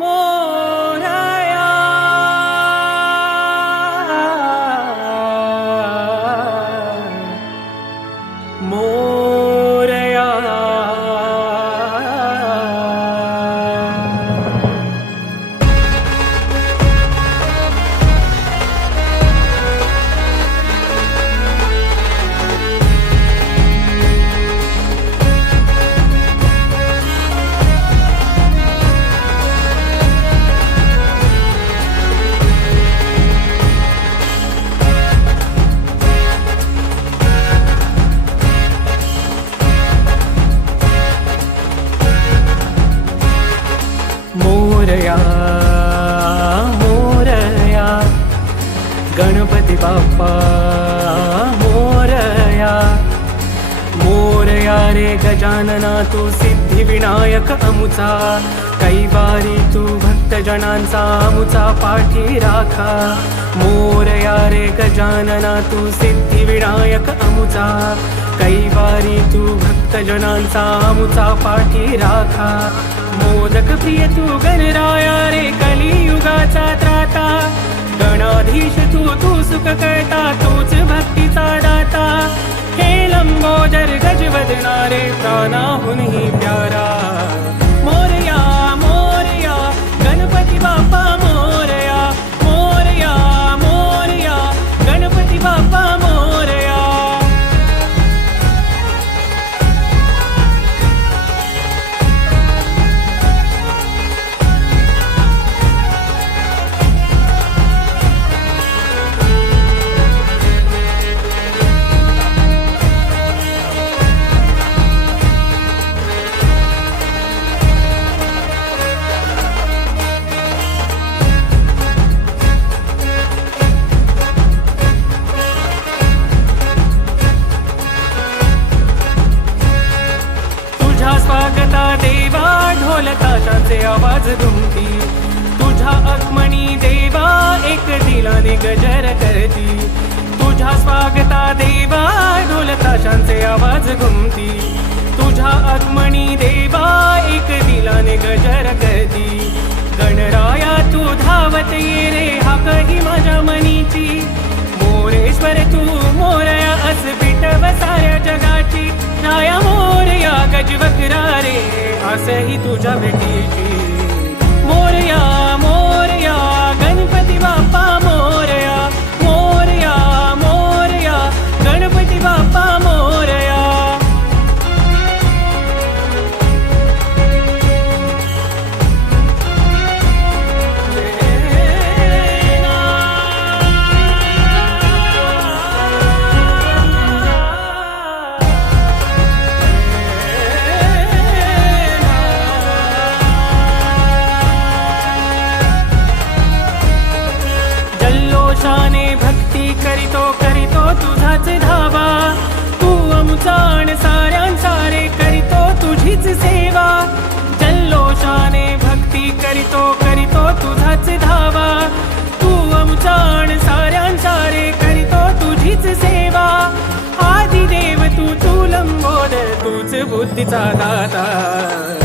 मोरया मोरया मोरया गणपती बाप्पा मोरया मोरया रे गजानना तू सिद्धिविनायक अमुचा कैवारी तू भक्तजनांचा अमुचा पाठी राखा मोरया रे गजानना तू सिद्धिविनायक अमुचा कैवारी तू भक्तजनांचा अमुचा पाठी राखा. मोदक प्रिय तू गणराया रे कलियुगाचा त्राता. गणाधीश तू तू सुख करता तूच भक्तीचा दाता. हे लंबोदर गजवदनारे प्राणाहूनही प्यारा. ढोल ताशाचे आवाज घुमती तुझ्या आगमनी देवा एक दिलाने गजर करती. तुझ्या स्वागता देवा ढोल ताशांचे आवाज घुमती तुझ्या आगमनी देवा एक दिलाने गजर करती. गणराया तू धावत ये रे हा कही माझ्या मनीची. मोरेश्वर तू मोरया अस पिटव साऱ्या जगाची. राया मोरया गजवक्रा रे. असेही तुझ्या भेटीची करीतो करीतो तुझाच धावा. तू अमुचाण साऱ्यांचा रे करीतो तुझीच सेवा. जल्लोषाने भक्ती करीतो करीतो तुझाच धावा. तू अमुचाण साऱ्यांचा रे करीतो तुझीच सेवा. आदिदेव तू तू लंबोदर तूच बुद्धीचा दाता.